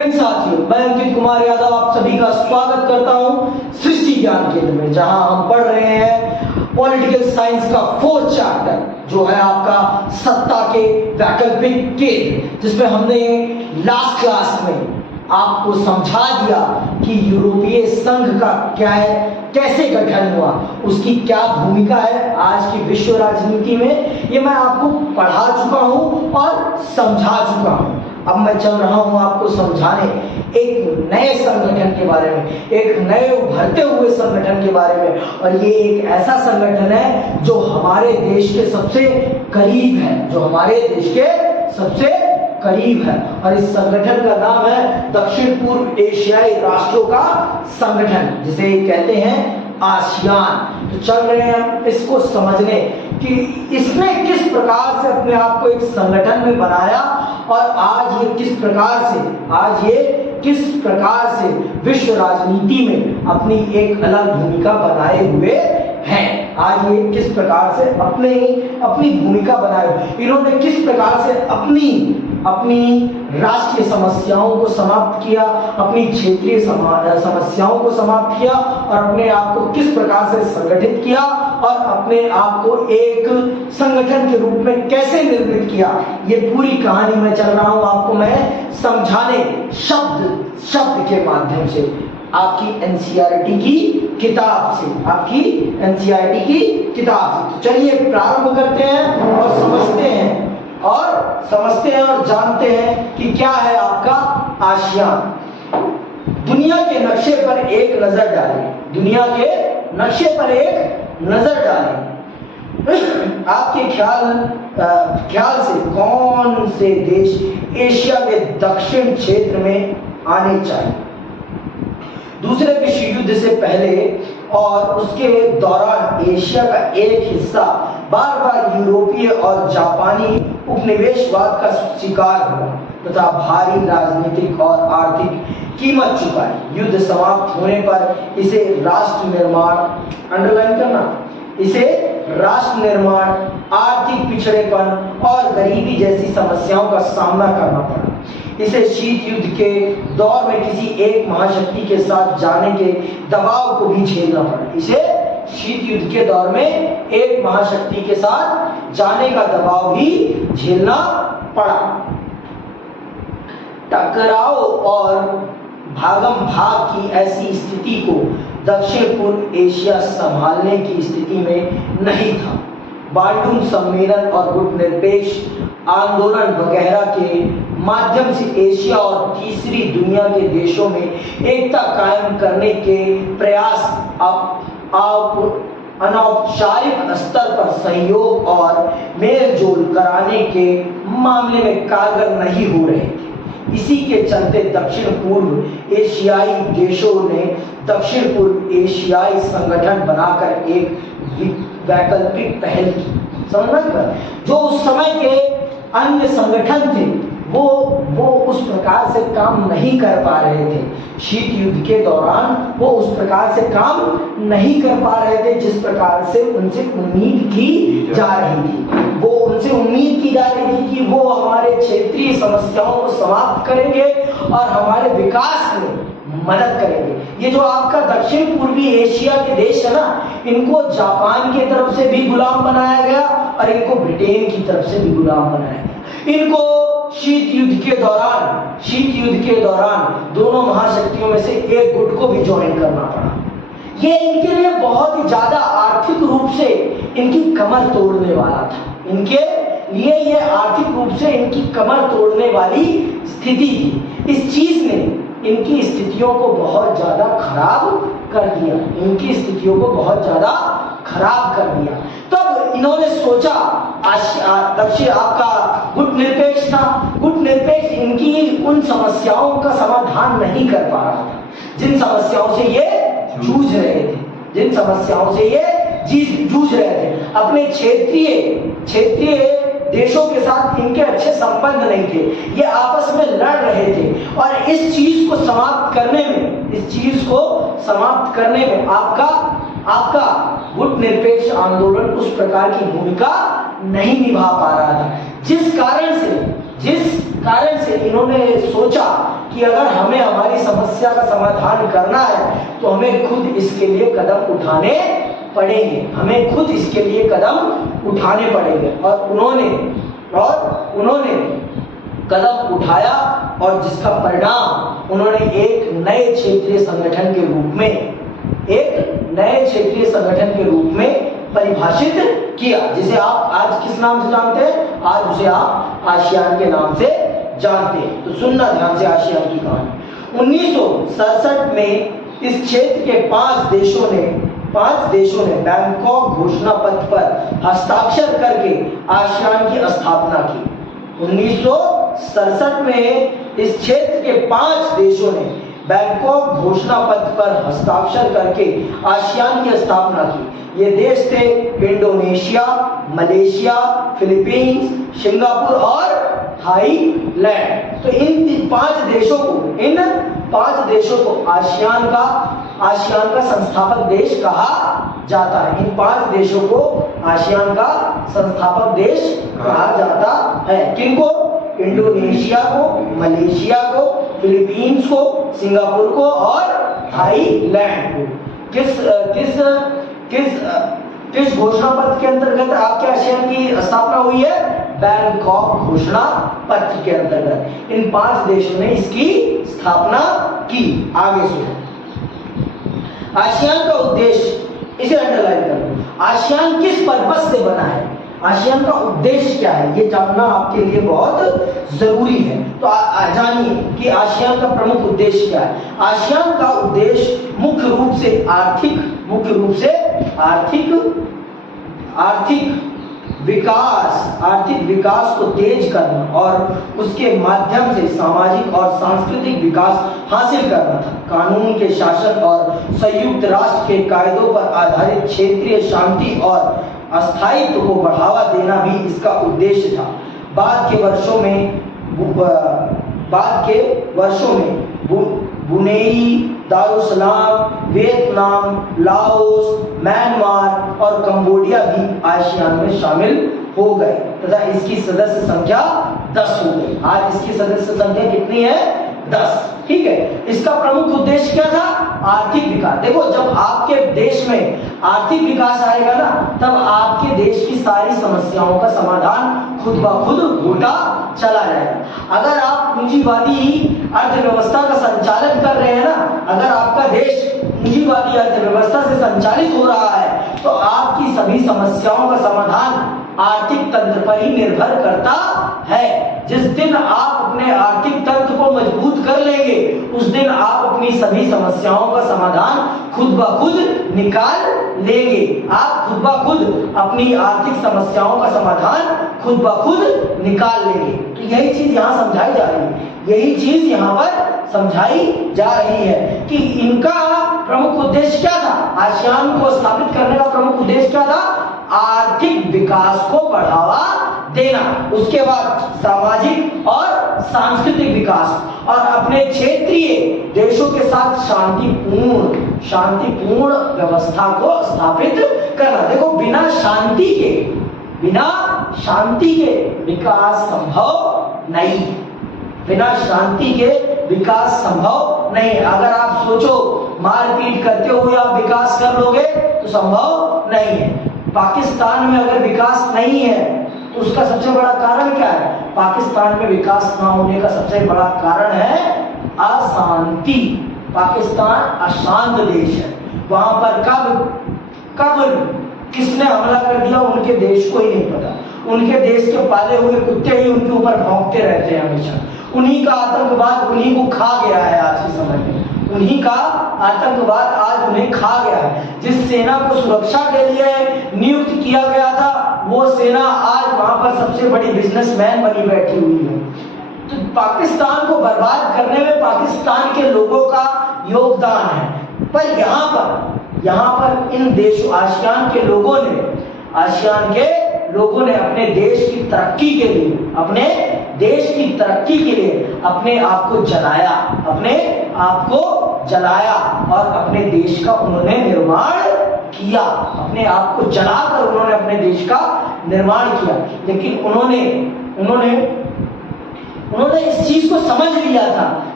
साथियों, मैं अंकित कुमार यादव आप सभी का स्वागत करता हूं सृष्टि ज्ञान केंद्र में, जहां हम पढ़ रहे हैं पॉलिटिकल साइंस का 4th चैप्टर, जो है आपका सत्ता के वैकल्पिक केंद्र, जिसमें हमने लास्ट क्लास में आपको समझा दिया कि यूरोपीय संघ का क्या है, कैसे गठन हुआ, उसकी क्या भूमिका है आज की विश्व राजनीति में। ये मैं आपको पढ़ा चुका हूं और समझा चुका हूं। अब मैं चल रहा हूं आपको समझाने एक नए संगठन के बारे में, एक नए उभरते हुए संगठन के बारे में। और ये एक ऐसा संगठन है जो हमारे देश के सबसे करीब है, जो हमारे देश के सबसे करीब है। और इस संगठन का नाम है दक्षिण पूर्व एशियाई राष्ट्रों का संगठन, जिसे कहते हैं आसियान। तो चल रहे हैं हम इसको समझने कि इसने किस प्रकार से अपने आप को एक संगठन में बनाया और आज ये किस प्रकार से विश्व राजनीति में अपनी एक अलग भूमिका बनाए हुए हैं। आज ये किस प्रकार से अपनी भूमिका बनाए, इन्होंने किस प्रकार से अपनी राष्ट्रीय समस्याओं को समाप्त किया, अपनी क्षेत्रीय समस्याओं को समाप्त किया और अपने आप को किस प्रकार से संगठित किया और अपने आप को एक संगठन के रूप में कैसे निर्मित किया। ये पूरी कहानी में चल रहा हूं आपको मैं समझाने शब्द के माध्यम से, आपकी एनसीईआरटी की किताब से, तो चलिए प्रारंभ करते हैं और समझते हैं और जानते हैं कि क्या है आपका आसियान। दुनिया के नक्शे पर एक नजर डालें। आपके ख्याल से कौन से देश एशिया के दक्षिण क्षेत्र में आने चाहिए? दूसरे विश्व युद्ध से पहले और उसके दौरान एशिया का एक हिस्सा बार बार यूरोपीय और जापानी उपनिवेशवाद का शिकार हुआ तथा भारी राजनीतिक और आर्थिक कीमत चुकाई। युद्ध समाप्त होने पर इसे राष्ट्र निर्माण, आर्थिक पिछड़ेपन और गरीबी जैसी समस्याओं का सामना करना पड़ा। इसे शीत युद्ध के दौर में किसी एक महाशक्ति के साथ जाने के दबाव को भी झेलना पड़ा। इसे शीत युद्ध के दौर में एक महाशक्ति के साथ जाने का दबाव भी झेलना पड़ा। टकराव और भागम भाग की ऐसी स्थिति को दक्षिण पूर्व एशिया संभालने की स्थिति में नहीं था। बाल्टून सम्मेलन और गुटनिरपेक्ष आंदोलन वगैरह के माध्यम से एशिया और तीसरी दुनिया के देशों में एकता कायम करने के प्रयास अनौपचारिक स्तर पर सहयोग और मेलजोल कराने के मामले में कारगर नहीं हो रहे थे। इसी के चलते दक्षिण पूर्व एशियाई देशों ने दक्षिण पूर्व एशियाई संगठन बनाकर एक वैकल्पिक पहल की। समझ, जो उस समय के अन्य संगठन थे वो उस प्रकार से काम नहीं कर पा रहे थे। शीत युद्ध के दौरान वो उस प्रकार से काम नहीं कर पा रहे थे जिस प्रकार से उनसे उम्मीद की जा रही थी। वो उनसे उम्मीद की जा रही थी कि वो हमारे क्षेत्रीय समस्याओं को समाप्त करेंगे और हमारे विकास में मदद करेंगे। ये जो आपका दक्षिण पूर्वी एशिया के देश है ना, इनको जापान की तरफ से भी गुलाम बनाया गया और इनको ब्रिटेन की तरफ से भी गुलाम बनाया गया। इनको शीत युद्ध के दौरान दोनों महाशक्तियों में से एक गुट को भी ज्वाइन करना पड़ा। ये इनके लिए बहुत ही ज्यादा आर्थिक रूप से इनकी कमर तोड़ने वाला था। इनके लिए ये आर्थिक रूप से इनकी कमर तोड़ने वाली स्थिति थी। इस चीज ने इनकी स्थितियों को बहुत ज्यादा खराब कर दिया। तब इन्होंने सोचा, दक्षिण आपका गुट निरपेक्ष था, गुट निरपेक्ष इनकी उन समस्याओं का समाधान नहीं कर पा रहा था जिन समस्याओं से ये जूझ रहे थे। अपने क्षेत्रीय देशों के साथ इनके अच्छे संबंध नहीं थे, ये आपस में लड़ रहे थे और इस चीज को समाप्त करने में आपका गुट निरपेक्ष आंदोलन उस प्रकार की भूमिका नहीं निभा पा रहा था, जिस कारण से इन्होंने सोचा कि अगर हमें हमारी समस्या का समाधान करना है तो हमें खुद इसके लिए कदम उठाने पड़ेंगे, हमें खुद इसके लिए कदम उठाने पड़ेंगे। और उन्होंने कदम उठाया और जिसका परिणाम उन्होंने एक नए क्षेत्रीय संगठन के रूप में परिभाषित किया, जिसे आप आज किस नाम से जानते हैं? आज उसे आप आसियान के नाम से जानते हैं। तो सुनना ध्यान से आसियान की कहानी। 1967 में इस क्षेत्र के 5 देशों ने बैंकॉक घोषणा पत्र पर हस्ताक्षर करके आसियान की स्थापना की। 1967 में इस क्षेत्र के 5 देशों ने बैंकॉक घोषणा पत्र पर हस्ताक्षर करके आसियान की स्थापना की। ये देश थे इंडोनेशिया, मलेशिया, फिलीपींस, सिंगापुर और थाईलैंड। तो इन 5 देशों को आसियान का संस्थापक देश कहा जाता है। इन 5 देशों को आसियान का संस्थापक देश कहा जाता है। किनको? इंडोनेशिया को, मलेशिया को, फिलीपींस को, सिंगापुर को और थाईलैंड को। किस घोषणा पत्र के अंतर्गत आपके आसियान की स्थापना हुई है? बैंकॉक घोषणा पत्र के अंतर्गत इन 5 देशों ने इसकी स्थापना की। आगे सुनो, आसियान का उद्देश्य, इसे अंडरलाइन कर लो। आसियान किस पर्पस से बना है? आसियान का उद्देश्य क्या है? ये जानना आपके लिए बहुत जरूरी है। तो जानिए कि आसियान का प्रमुख उद्देश्य क्या है। आसियान का उद्देश्य मुख्य रूप से आर्थिक विकास को तेज करना और उसके माध्यम से सामाजिक और सांस्कृतिक विकास हासिल करना था। कानून के शासन और संयुक्त राष्ट्र के कायदों पर आधारित क्षेत्रीय शांति और अस्थायित्व को बढ़ावा देना भी इसका उद्देश्य था। बाद के वर्षों में Brunei, Darussalam, Vietnam, Laos, Myanmar और कंबोडिया भी आसियान में शामिल हो गए तथा इसकी सदस्य संख्या 10 हो गई। आज इसकी सदस्य संख्या कितनी है? 10। ठीक है। इसका प्रमुख उद्देश्य क्या था? आर्थिक विकास। देखो, जब आपके देश में आर्थिक विकास आएगा ना, तब आपके देश की सारी समस्याओं का समाधान खुद ब खुद होता चला जाएगा। अगर आप पूंजीवादी अर्थव्यवस्था का संचालन कर रहे हैं ना, अगर आपका देश पूंजीवादी अर्थव्यवस्था से संचालित हो रहा है, तो आपकी सभी समस्याओं का समाधान आर्थिक तंत्र पर ही निर्भर करता है। जिस दिन आप अपने आर्थिक तंत्र को मजबूत कर लेंगे, उस दिन आप अपनी सभी समस्याओं का समाधान खुद ब खुद निकाल लेंगे। आप खुद ब खुद अपनी आर्थिक समस्याओं का समाधान खुद ब खुद निकाल लेंगे। तो यही चीज यहाँ समझाई जा रही है, यही चीज यहाँ पर समझाई जा रही है कि इनका प्रमुख उद्देश्य क्या था। आसियान को स्थापित करने का प्रमुख उद्देश्य क्या था? आर्थिक विकास को बढ़ावा देना, उसके बाद सामाजिक और सांस्कृतिक विकास और अपने क्षेत्रीय देशों के साथ शांतिपूर्ण व्यवस्था को स्थापित करना। देखो, बिना शांति के विकास संभव नहीं। बिना शांति के विकास संभव नहीं। अगर आप सोचो मारपीट करते हुए आप विकास कर लोगे तो संभव नहीं है। पाकिस्तान में अगर विकास नहीं है तो उसका सबसे बड़ा कारण क्या है? पाकिस्तान में विकास ना होने का सबसे बड़ा कारण है अशांति। पाकिस्तान अशांत देश है। वहां पर कब किसने हमला कर दिया उनके देश को ही नहीं पता। उनके देश के पाले हुए कुत्ते ही उनके ऊपर भौंकते रहते हैं हमेशा। उन्हीं का आतंकवाद उन्हीं को खा गया है आज के समय में। उन्हीं का आतंकवाद आज उन्हें खा गया है। जिस सेना को सुरक्षा के लिए नियुक्त किया गया था, वो सेना आज वहां पर सबसे बड़ी बिजनेसमैन बनी बैठी हुई है। तो पाकिस्तान को बर्बाद करने में पाकिस्तान के लोगों का योगदान है। पर यहाँ पर इन देशों आसियान के लोगों ने अपने देश की तरक्की के लिए अपने आप को जलाया और अपने देश का उन्होंने निर्माण किया। अपने आप को जलाकर उन्होंने अपने देश का निर्माण किया। लेकिन उन्होंने इस चीज को समझ लिया था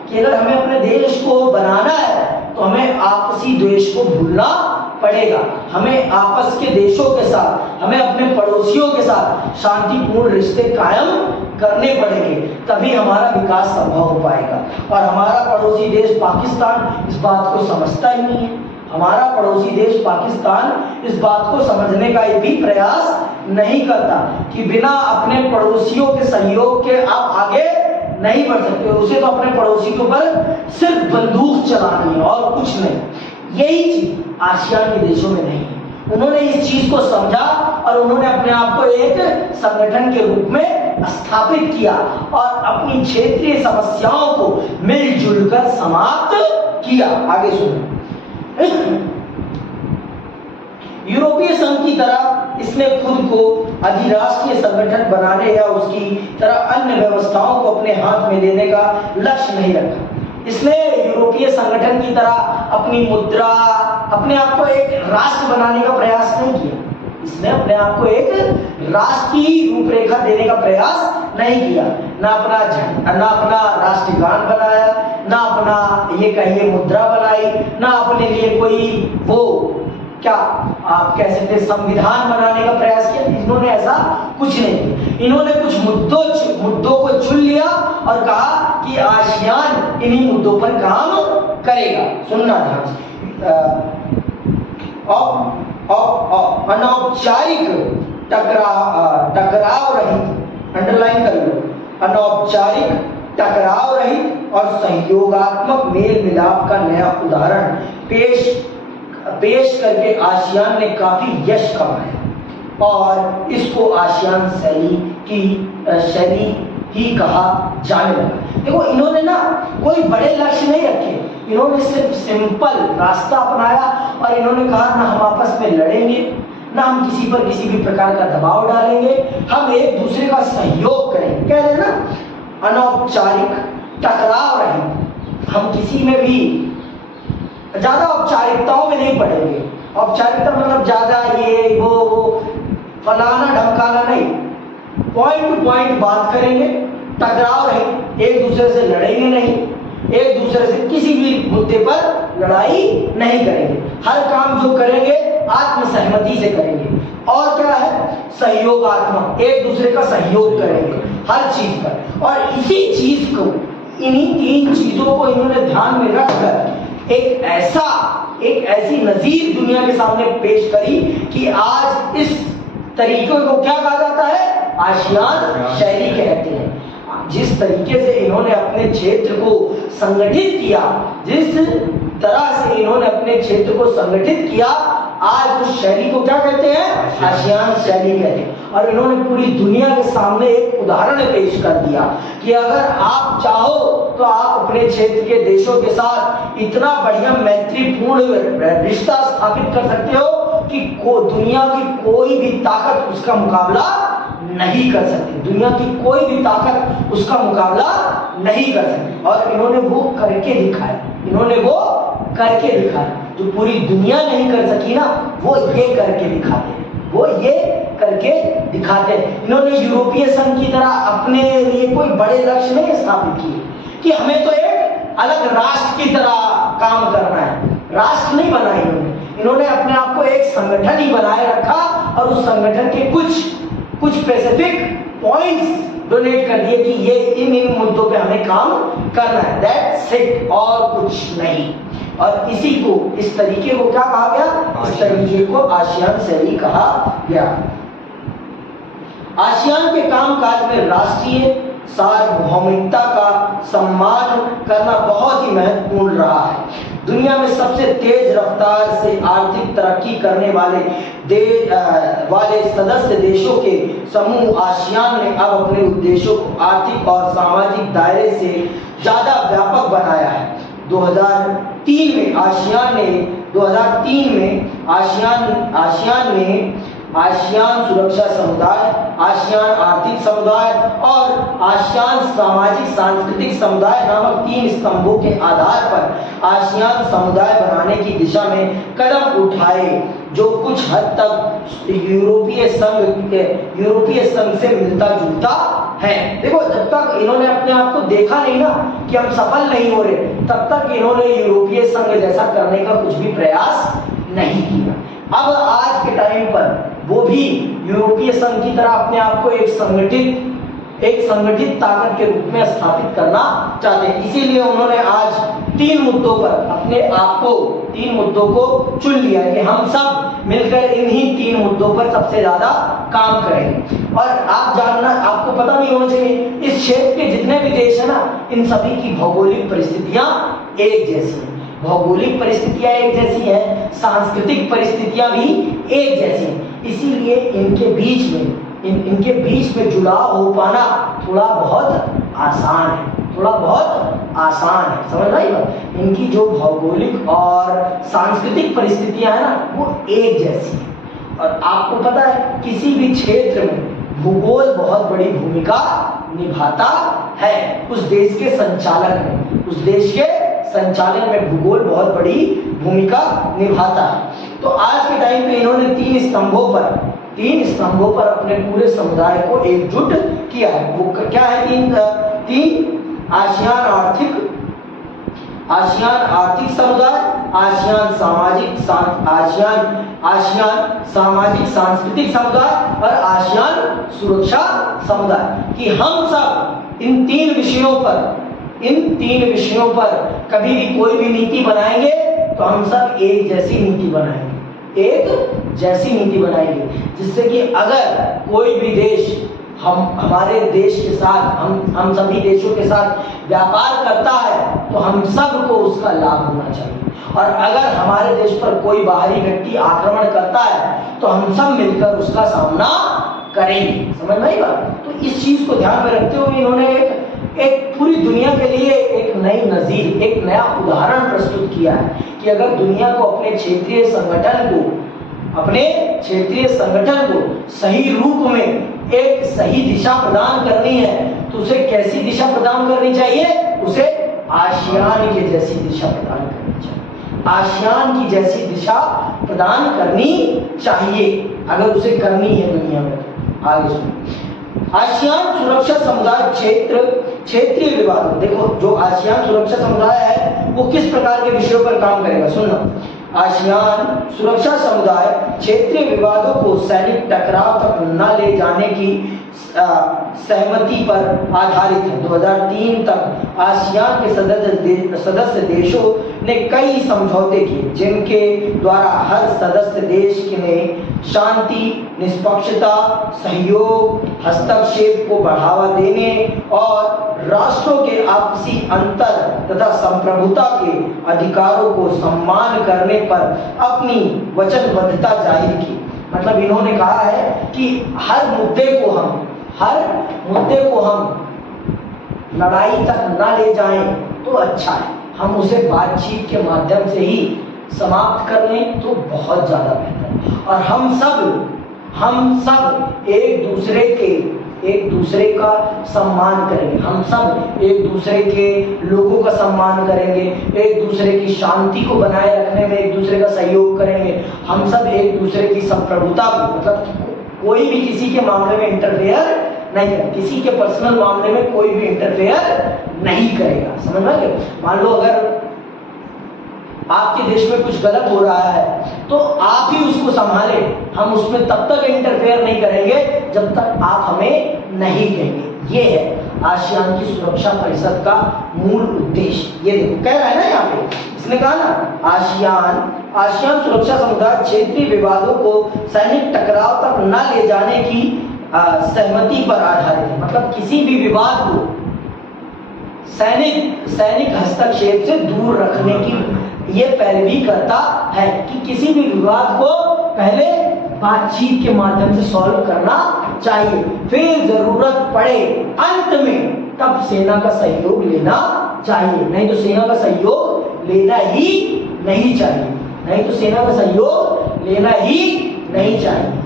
कि अगर हमें अपने देश को बनाना है तो हमें आपसी द्वेष को भूलना पड़ेगा। हमें आपस के देशों के साथ, हमें अपने पड़ोसियों के साथ शांतिपूर्ण रिश्ते कायम करने पड़ेंगे, तभी हमारा विकास संभव हो पाएगा। और हमारा पड़ोसी देश पाकिस्तान इस बात को समझता ही नहीं है। हमारा पड़ोसी देश पाकिस्तान इस बात को समझने का भी प्रयास नहीं करता कि बिना अपने पड़ोसियों के सहयोग के आप आगे नहीं बढ़ सकते। उसे तो अपने पड़ोसी के ऊपर सिर्फ बंदूक चलानी है और कुछ नहीं। यही चीज आसियान के देशों में नहीं है। उन्होंने इस चीज को समझा और उन्होंने अपने आप को एक संगठन के रूप में स्थापित किया और अपनी क्षेत्रीय समस्याओं को मिलजुल कर समाप्त किया। आगे सुनो। यूरोपीय संघ की तरह इसने खुद को अधिराष्ट्रीय संगठन बनाने या उसकी तरह अन्य व्यवस्थाओं को अपने हाथ में लेने का लक्ष्य नहीं रखा। इसने यूरोपीय संगठन की तरह अपनी मुद्रा, अपने आप को एक राष्ट्र बनाने का प्रयास नहीं किया। इसने अपने आप को एक राष्ट्र की रूपरेखा देने का प्रयास नहीं किया। ना अपना राष्ट्रगान बनाया, ना अपना ये कहिए मुद्रा बनाई, ना अपने लिए कोई वो क्या आप कह सकते संविधान बनाने का प्रयास किया। इन्होंने ऐसा कुछ नहीं किया। इन्होंने कुछ मुद्दों को चुन लिया और कहा कि आसियान इन्हीं मुद्दों पर काम करेगा। सुनना ध्यान से। अनौपचारिक टकराव रहित, अंडरलाइन कर लो, अनौपचारिक टकराव रहित और सहयोगात्मक मेल मिलाप का नया उदाहरण पेश करके आसियान ने काफी यश कमाया और इसको आसियान शैली ही कहा जाने लगा। देखो, इन्होंने ना कोई बड़े लक्ष्य नहीं रखे। इन्होंने सिर्फ सिंपल रास्ता अपनाया और इन्होंने कहा ना हम आपस में लड़ेंगे, ना हम किसी पर किसी भी प्रकार का दबाव डालेंगे, हम एक दूसरे का सहयोग करेंगे। कह रहे ना अनौपचारिक टकराव रहित। हम किसी में भी ज्यादा औपचारिकताओं में नहीं पड़ेंगे। औपचारिकता मतलब ज्यादा ये वो फलाना ढमकाना नहीं, पॉइंट टू पॉइंट बात करेंगे, टकराव रहे, एक दूसरे से लड़ेंगे नहीं, एक दूसरे से किसी भी मुद्दे पर लड़ाई नहीं करेंगे। हर काम जो करेंगे आत्म सहमति से करेंगे और क्या है सहयोगात्मक, एक दूसरे का सहयोग करेंगे हर चीज पर। और इसी चीज को, इन्हीं तीन चीजों को इन्होंने ध्यान में रखकर एक ऐसी नजीर दुनिया के सामने पेश करी कि आज इस तरीके को क्या कहा जाता है, आसियान शैली कहते हैं। जिस तरीके से इन्होंने अपने क्षेत्र को संगठित किया, जिस तरह से इन्होंने अपने क्षेत्र को संगठित किया, आज उस शैली को क्या कहते हैं, आसियान शैली कहते हैं। और इन्होंने पूरी दुनिया के सामने एक उदाहरण पेश कर दिया कि अगर आप चाहो तो आप अपने क्षेत्र के देशों के साथ इतना बढ़िया मैत्रीपूर्ण रिश्ता स्थापित कर सकते हो कि दुनिया की कोई भी ताकत उसका मुकाबला नहीं कर सकती। दुनिया की कोई भी ताकत उसका मुकाबला नहीं कर सकती। और इन्होंने वो करके दिखाया, इन्होंने वो करके दिखाया जो पूरी दुनिया नहीं कर सकी ना, वो ये करके दिखाते हैं, वो ये करके दिखाते हैं। इन्होंने यूरोपीय संघ की तरह अपने लिए कोई बड़े लक्ष्य नहीं स्थापित किए कि हमें तो एक अलग राष्ट्र की तरह काम करना है। राष्ट्र नहीं बनाए इन्होंने अपने आप को एक संगठन ही बनाए रखा और उस संगठन के कुछ स्पेसिफिक पॉइंट्स डोनेट कर दिए कि ये इन मुद्दों पे हमें काम करना है, दैट्स इट, और कुछ नहीं। और इसी को, इस तरीके को क्या कहा गया, इस तरीके को आसियान शैली कहा गया। आसियान के कामकाज में राष्ट्रीय सार्वभौमिकता का सम्मान करना बहुत ही महत्वपूर्ण रहा है। दुनिया में सबसे तेज रफ्तार से आर्थिक तरक्की करने वाले सदस्य देशों के समूह आसियान ने अब अपने उद्देश्यों को आर्थिक और सामाजिक दायरे से ज्यादा व्यापक बनाया है। 2003 में आसियान ने आसियान सुरक्षा समुदाय, आसियान आर्थिक समुदाय और आसियान सामाजिक सांस्कृतिक समुदाय नामक 3 स्तंभों के आधार पर आसियान समुदाय बनाने की दिशा में कदम उठाए, जो कुछ हद तक यूरोपीय संघ से मिलता जुलता है। देखो, जब तक इन्होंने अपने आप को देखा नहीं ना कि हम सफल नहीं हो रहे, तब तक इन्होंने यूरोपीय संघ जैसा करने का कुछ भी प्रयास नहीं किया। अब आज के टाइम पर वो भी यूरोपीय संघ की तरह अपने आप को एक संगठित ताकत के रूप में स्थापित करना चाहते हैं। इसीलिए उन्होंने आज 3 मुद्दों पर अपने आप को 3 मुद्दों को चुन लिया कि हम सब मिलकर इन्हीं 3 मुद्दों पर सबसे ज्यादा काम करेंगे। और आपको पता नहीं होना चाहिए, इस क्षेत्र के जितने भी देश है ना, इन सभी की भौगोलिक परिस्थितियां एक जैसी हैं। भौगोलिक परिस्थितियां एक जैसी हैं, सांस्कृतिक परिस्थितियां भी एक जैसी हैं। इसीलिए इनके बीच में जुड़ाव हो पाना थोड़ा बहुत आसान है, समझ रही हो? इनकी जो भौगोलिक और सांस्कृतिक परिस्थितियां हैं ना, वो एक जैसी हैं। और आपको पता है, किसी भी क्षेत्र में भूगोल बहुत बड़ी भूमिका निभाता है। उस देश के संचालन में भूगोल बहुत बड़ी भूमिका निभाता है। तो आज के टाइम पे इन्होंने 3 स्तंभों पर अपने पूरे समुदाय को एकजुट किया है। वो क्या है? 3 आसियान आर्थिक समुदाय, आसियान सामाजिक सांस्कृतिक समुदाय और आसियान सुरक्षा समुदाय, कि हम सब इन 3 विषयों पर कभी भी कोई भी नीति बनाएंगे तो हम सब एक जैसी नीति बनाएंगे, जिससे कि अगर कोई भी देश हमारे देश के साथ, हम सभी देशों के साथ व्यापार करता है तो हम सबको उसका लाभ होना चाहिए। और अगर हमारे देश पर कोई बाहरी व्यक्ति आक्रमण करता है तो हम सब मिलकर उसका सामना करेंगे। समझ में आई बात? तो इस चीज को ध्यान में रखते हुए इन्होंने एक पूरी दुनिया के लिए एक नई नजीर, एक नया उदाहरण प्रस्तुत किया है कि अगर दुनिया को अपने क्षेत्रीय संगठन को सही रूप में एक सही दिशा प्रदान करनी है तो उसे कैसी दिशा प्रदान करनी चाहिए? उसे आसियान की जैसी दिशा प्रदान करनी चाहिए। आसियान की जैसी दिशा प्रदान करनी चाहिए अगर उसे करनी है दुनिया में। आगे सुनो, आसियान सुरक्षा समुदाय क्षेत्रीय विवाद। देखो, जो आसियान सुरक्षा समुदाय है वो किस प्रकार के विषयों पर काम करेगा? सुनना, आसियान सुरक्षा समुदाय क्षेत्रीय विवादों को सैनिक टकराव तक न ले जाने की सहमति पर आधारित है। 2003 तक आसियान के सदस्य देशों ने कई समझौते किए, जिनके द्वारा हर सदस्य देश ने शांति, निष्पक्षता, सहयोग, हस्तक्षेप को बढ़ावा देने और राष्ट्रों के आपसी अंतर तथा संप्रभुता के अधिकारों को सम्मान करने पर अपनी वचनबद्धता जाहिर की। मतलब इन्होंने कहा है कि हर मुद्दे को हम लड़ाई तक न ले जाएं तो अच्छा है, हम उसे बातचीत के माध्यम से ही समाप्त कर लें तो बहुत ज्यादा बेहतर है। और हम सब एक दूसरे का सम्मान करेंगे, हम सब एक दूसरे के लोगों का सम्मान करेंगे, एक दूसरे की शांति को बनाए रखने में एक दूसरे का सहयोग करेंगे। हम सब एक दूसरे की संप्रभुता को, मतलब कोई भी किसी के मामले में इंटरफेयर नहीं करेगा, किसी के पर्सनल मामले में कोई भी इंटरफेयर नहीं करेगा। समझ में आ गया? मान लो अगर आपके देश में कुछ गलत हो रहा है तो आप ही उसको संभाले, हम उसमें तब तक इंटरफेयर नहीं करेंगे जब तक आप हमें नहीं कहेंगे। ये है आसियान की सुरक्षा परिषद का मूल उद्देश्य। ये देखो, कह रहा है ना यहाँ पे, इसने कहा ना, आसियान सुरक्षा समुदाय क्षेत्रीय विवादों को सैनिक टकराव तक न ले जाने की सहमति पर आधारित है। मतलब किसी भी विवाद को सैनिक हस्तक्षेप से दूर रखने की ये पैरवी करता है कि किसी भी विवाद को पहले बातचीत के माध्यम से सॉल्व करना चाहिए, फिर जरूरत पड़े अंत में तब सेना का सहयोग लेना चाहिए, नहीं तो सेना का सहयोग लेना ही नहीं चाहिए।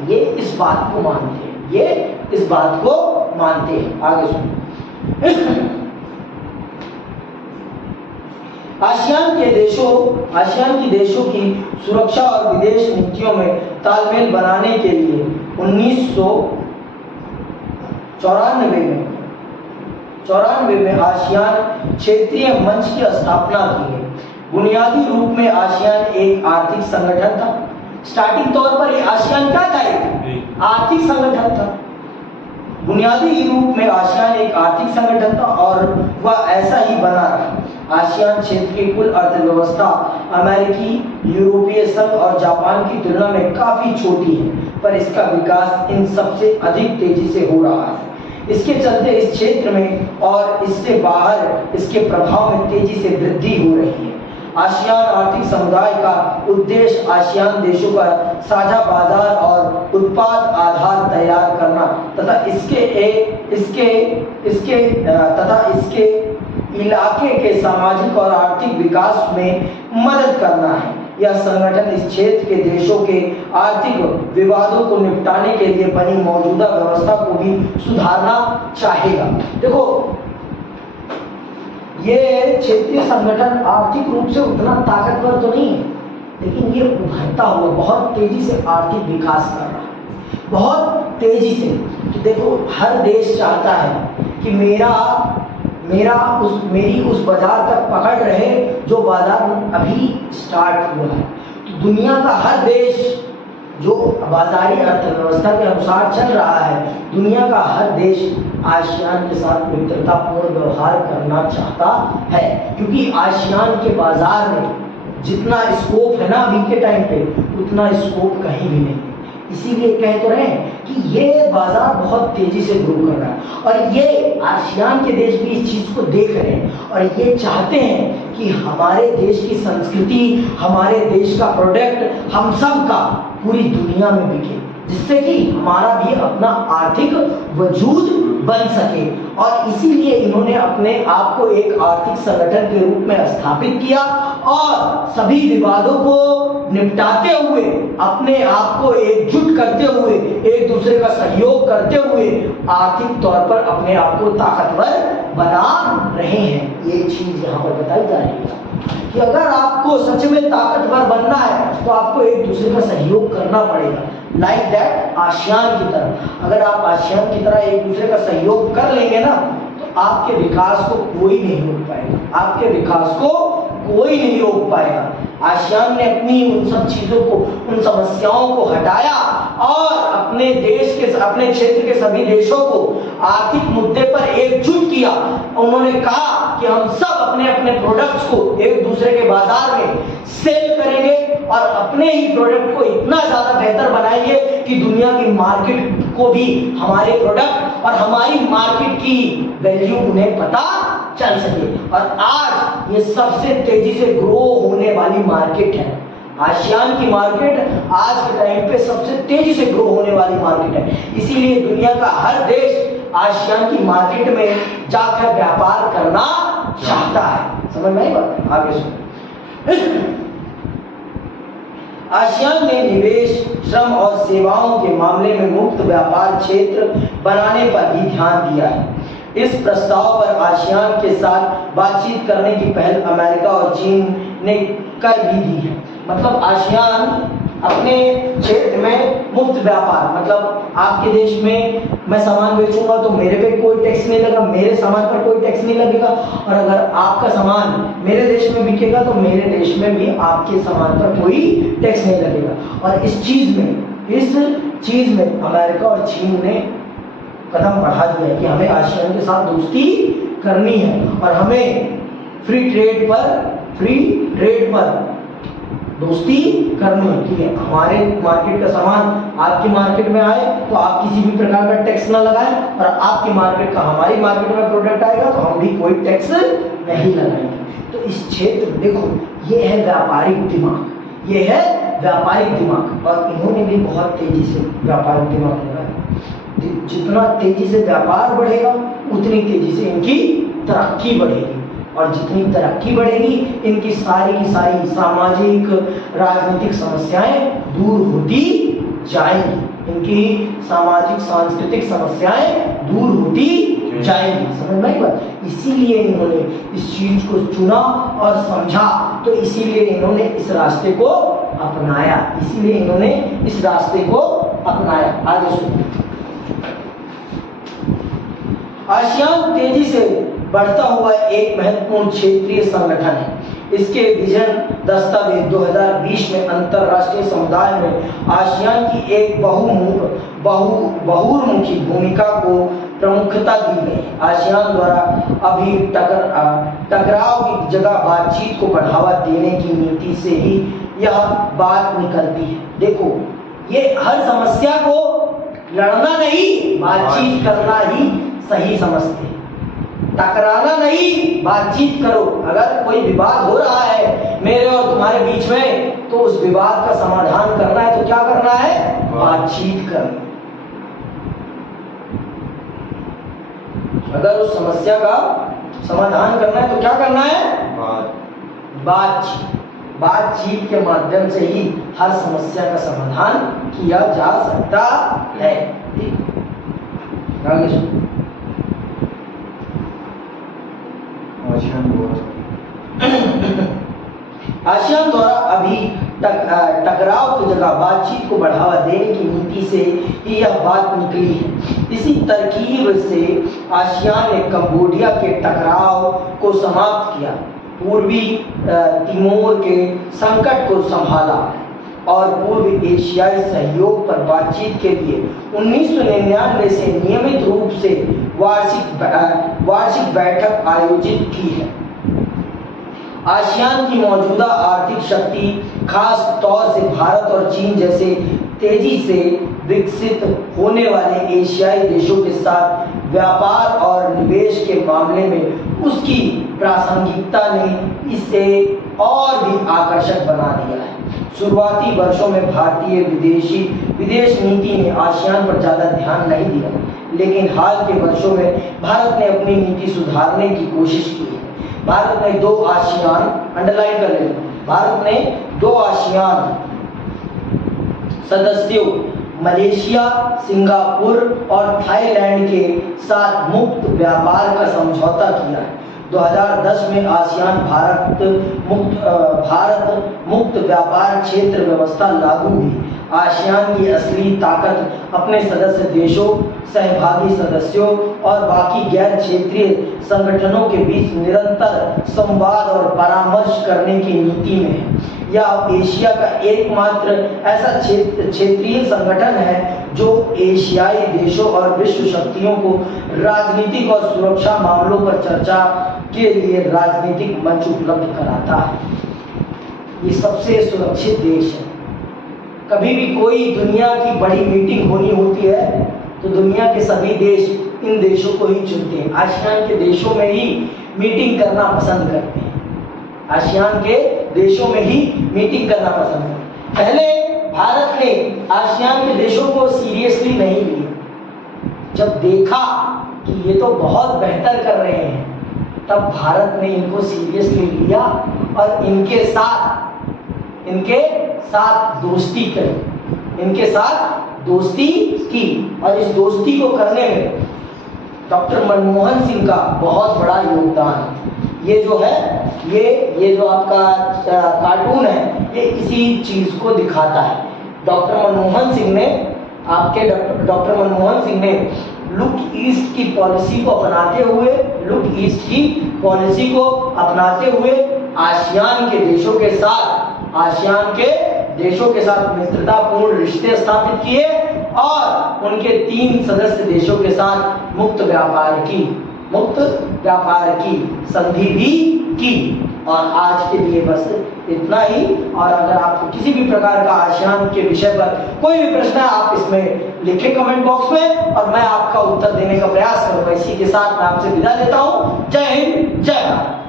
ये इस बात को मानते हैं, ये इस बात को मानते हैं। आगे सुनिए। आसियान के देशों की सुरक्षा और विदेश नीतियों में तालमेल बनाने के लिए 1994 में आसियान क्षेत्रीय मंच की स्थापना की है। बुनियादी रूप में आसियान एक आर्थिक संगठन था। स्टार्टिंग तौर पर ये आसियान क्या था? एक आर्थिक संगठन था। बुनियादी रूप में आसियान एक आर्थिक संगठन था और वह ऐसा ही बना रहा। आसियान क्षेत्र की कुल अर्थव्यवस्था अमेरिकी, यूरोपीय संघ और जापान की तुलना में काफी छोटी है, पर इसका विकास इन सबसे अधिक तेजी से हो रहा है। इसके चलते इस क्षेत्र में और इससे बाहर इसके प्रभाव में तेजी से वृद्धि हो रही है। आसियान आर्थिक समुदाय का उद्देश्य आसियान देशों का साझा बाजार और उत्पाद आधार तैयार करना तथा इसके इलाके के सामाजिक और आर्थिक विकास में मदद करना है। यह संगठन इस क्षेत्र के देशों के आर्थिक विवादों को निपटाने के लिए बनी मौजूदा व्यवस्था को भी सुधारना चाहेगा। देखो, ये क्षेत्रीय संगठन आर्थिक रूप से उतना ताकतवर तो नहीं है, लेकिन ये उभरता हुआ बहुत तेजी से आर्थिक विकास कर रहा है, बहुत तेजी से। तो देखो, हर देश चाहता है कि मेरी उस बाजार तक पकड़ रहे जो बाजार अभी स्टार्ट हुआ है। तो दुनिया का हर देश जो बाजारी अर्थव्यवस्था के अनुसार चल रहा है, दुनिया का हर देश आसियान के साथ मित्रतापूर्ण व्यवहार करना चाहता है, क्योंकि आसियान के बाजार में जितना स्कोप है ना अभी के टाइम पे, उतना स्कोप कहीं भी नहीं। इसीलिए कह तो रहे हैं कि ये बाजार बहुत तेजी से ग्रो कर रहा है और ये आसियान के देश भी इस चीज को देख रहे हैं और ये चाहते हैं कि हमारे देश की संस्कृति, हमारे देश का प्रोडक्ट हम सब का पूरी दुनिया में बिके, जिससे कि हमारा भी अपना आर्थिक वजूद बन सके। और इसीलिए इन्होंने अपने आप को एक आर्थिक संगठन के रूप में स्थापित किया और सभी विवादों को निपटाते हुए, अपने आप को एकजुट करते हुए, एक दूसरे का सहयोग करते हुए आर्थिक तौर पर अपने आप को ताकतवर बना रहे हैं। ये चीज यहाँ पर बताई जा रही है कि अगर आपको सच में ताकतवर बनना है तो आपको एक दूसरे का सहयोग करना पड़ेगा। लाइक दैट आसियान की तरह, अगर आप आसियान की तरह एक दूसरे का सहयोग कर लेंगे ना, तो आपके विकास को कोई नहीं रोक पाएगा, आपके विकास को कोई नहीं रोक पाएगा। आसियान ने अपनी उन सब चीजों को, उन समस्याओं को हटाया और अपने देश के, अपने क्षेत्र के सभी देशों को आर्थिक मुद्दे पर एकजुट किया। उन्होंने कहा कि हम सब अपने अपने प्रोडक्ट्स को एक दूसरे के बाजार में सेल करेंगे और अपने ही प्रोडक्ट को इतना ज्यादा बेहतर बनाएंगे कि दुनिया की मार्केट को भी हमारे प्रोडक्ट और हमारी मार्केट की वैल्यू उन्हें पता चल सके। और आज ये सबसे तेजी से ग्रो होने वाली मार्केट है। आसियान की मार्केट आज के टाइम पे सबसे तेजी से ग्रो होने वाली मार्केट है। इसीलिए दुनिया का हर देश आसियान की मार्केट में जाकर व्यापार करना चाहता है। समझ में आई बात? आगे सुनो। आसियान ने निवेश, श्रम और सेवाओं के मामले में मुक्त व्यापार क्षेत्र बनाने पर भी ध्यान दिया है। इस प्रस्ताव पर आसियान के साथ बातचीत करने की पहल अमेरिका और चीन ने कर भी दी है। मतलब आसियान अपने क्षेत्र में मुक्त व्यापार, मतलब आपके देश में मैं सामान बेचूंगा तो मेरे पे कोई टैक्स नहीं लगा, मेरे सामान पर कोई टैक्स नहीं लगेगा, और अगर आपका सामान मेरे देश में बिकेगा तो मेरे देश में भी आपके सामान पर कोई टैक्स नहीं लगेगा। और इस चीज में अमेरिका और चीन ने कदम बढ़ा दिया है कि हमें आसियान के साथ दोस्ती करनी है और हमें फ्री ट्रेड पर दोस्ती करनी है। ठीक है, हमारे मार्केट का सामान आपकी मार्केट में आए तो आप किसी भी प्रकार का टैक्स ना लगाएं, और आपकी मार्केट का हमारी मार्केट में प्रोडक्ट आएगा तो हम भी कोई टैक्स नहीं लगाएंगे। तो इस क्षेत्र में देखो, ये है व्यापारिक दिमाग, ये है व्यापारिक दिमाग, और इन्होंने भी बहुत तेजी से व्यापारिक दिमाग लगाया। जितना तेजी से व्यापार बढ़ेगा उतनी तेजी से इनकी तरक्की बढ़ेगी, और जितनी तरक्की बढ़ेगी इनकी सारी की सारी सामाजिक राजनीतिक समस्याएं दूर होती जाएंगी। इनकी सामाजिक सांस्कृतिक समस्याएं दूर होती जाएंगी। समझ में आई बात? इसीलिए इन्होंने इस चीज को चुना और समझा, तो इसीलिए इन्होंने इस रास्ते को अपनाया, इसीलिए इन्होंने इस रास्ते को अपनाया। आगे सुनिए। आसियान तेजी से बढ़ता हुआ एक महत्वपूर्ण क्षेत्रीय संगठन है। इसके विजन दस्तावेज 2020 में अंतरराष्ट्रीय समुदाय में आसियान की एक बहुमुखी भूमिका को प्रमुखता दी गई। आसियान द्वारा अभी टकराव की जगह बातचीत को बढ़ावा देने की नीति से ही यह बात निकलती है। देखो, ये हर समस्या को लड़ना नहीं, बातचीत करना ही सही समझते हैं। टकराना नहीं, बातचीत करो। अगर कोई विवाद हो रहा है मेरे और तुम्हारे बीच में, तो उस विवाद का समाधान करना है तो क्या करना है? बातचीत करना। अगर उस समस्या का समाधान करना है तो क्या करना है? बातचीत। बातचीत के माध्यम से ही हर समस्या का समाधान किया जा सकता है। आगे सुनो। आसियान द्वारा अभी टकराव की जगह बातचीत को बढ़ावा देने की नीति से ही यह बात निकली है। इसी तरकीब से आसियान ने कंबोडिया के टकराव को समाप्त किया, पूर्वी तिमोर के संकट को संभाला और पूर्व एशियाई सहयोग पर बातचीत के लिए 1999 से नियमित रूप से वार्षिक बैठक आयोजित की है। आसियान की मौजूदा आर्थिक शक्ति खास तौर से भारत और चीन जैसे तेजी से विकसित होने वाले एशियाई देशों के साथ व्यापार और निवेश के मामले में उसकी प्रासंगिकता ने इसे और भी आकर्षक बना दिया है। शुरुआती वर्षों में भारतीय विदेश नीति ने आसियान पर ज़्यादा ध्यान नहीं दिया, लेकिन हाल के वर्षों में भारत ने अपनी नीति सुधारने की कोशिश की है। भारत ने 2 आसियान, अंडरलाइन कर लेना, भारत ने 2 आसियान सदस्यों मलेशिया, सिंगापुर और थाईलैंड के साथ मुक्त व्यापार का समझौता किया है। 2010 में आसियान भारत मुक्त व्यापार क्षेत्र व्यवस्था लागू हुई। आसियान की असली ताकत अपने सदस्य देशों, सहभागी सदस्यों और बाकी गैर क्षेत्रीय संगठनों के बीच निरंतर संवाद और परामर्श करने की नीति में है। यह एशिया का एकमात्र ऐसा क्षेत्रीय संगठन है जो एशियाई देशों और विश्व शक्तियों को राजनीतिक और सुरक्षा मामलों पर चर्चा के लिए राजनीतिक मंच उपलब्ध कराता है। ये सबसे सुरक्षित देश है। कभी भी कोई दुनिया की बड़ी मीटिंग होनी होती है तो दुनिया के सभी देश इन देशों को ही चुनते हैं। आसियान के देशों में ही मीटिंग करना पसंद करते हैं। आसियान के देशों में ही मीटिंग करना पसंद करते हैं। पहले भारत ने आसियान के देशों को सीरियसली नहीं लिया। जब देखा कि ये तो बहुत बेहतर कर रहे हैं, तब भारत ने इनको सीरियसली लिया और इनके साथ दोस्ती करी, इनके साथ दोस्ती की। और इस दोस्ती को करने में डॉक्टर मनमोहन सिंह का बहुत बड़ा योगदान है। ये जो है, ये जो आपका कार्टून है, ये इसी चीज को दिखाता है। डॉक्टर मनमोहन सिंह ने लुक ईस्ट की पॉलिसी को अपनाते हुए आसियान के देशों के साथ मित्रतापूर्ण रिश्ते स्थापित किए और उनके 3 सदस्य देशों के साथ मुक्त व्यापार की संधि भी की। और आज के लिए बस इतना ही। और अगर आपको किसी भी प्रकार का आसियान के विषय पर कोई भी प्रश्न है, आप इसमें लिखें कमेंट बॉक्स में और मैं आपका उत्तर देने का प्रयास करूंगा। इसी के साथ मैं आपसे विदा लेता हूं। जय हिंद, जय भारत।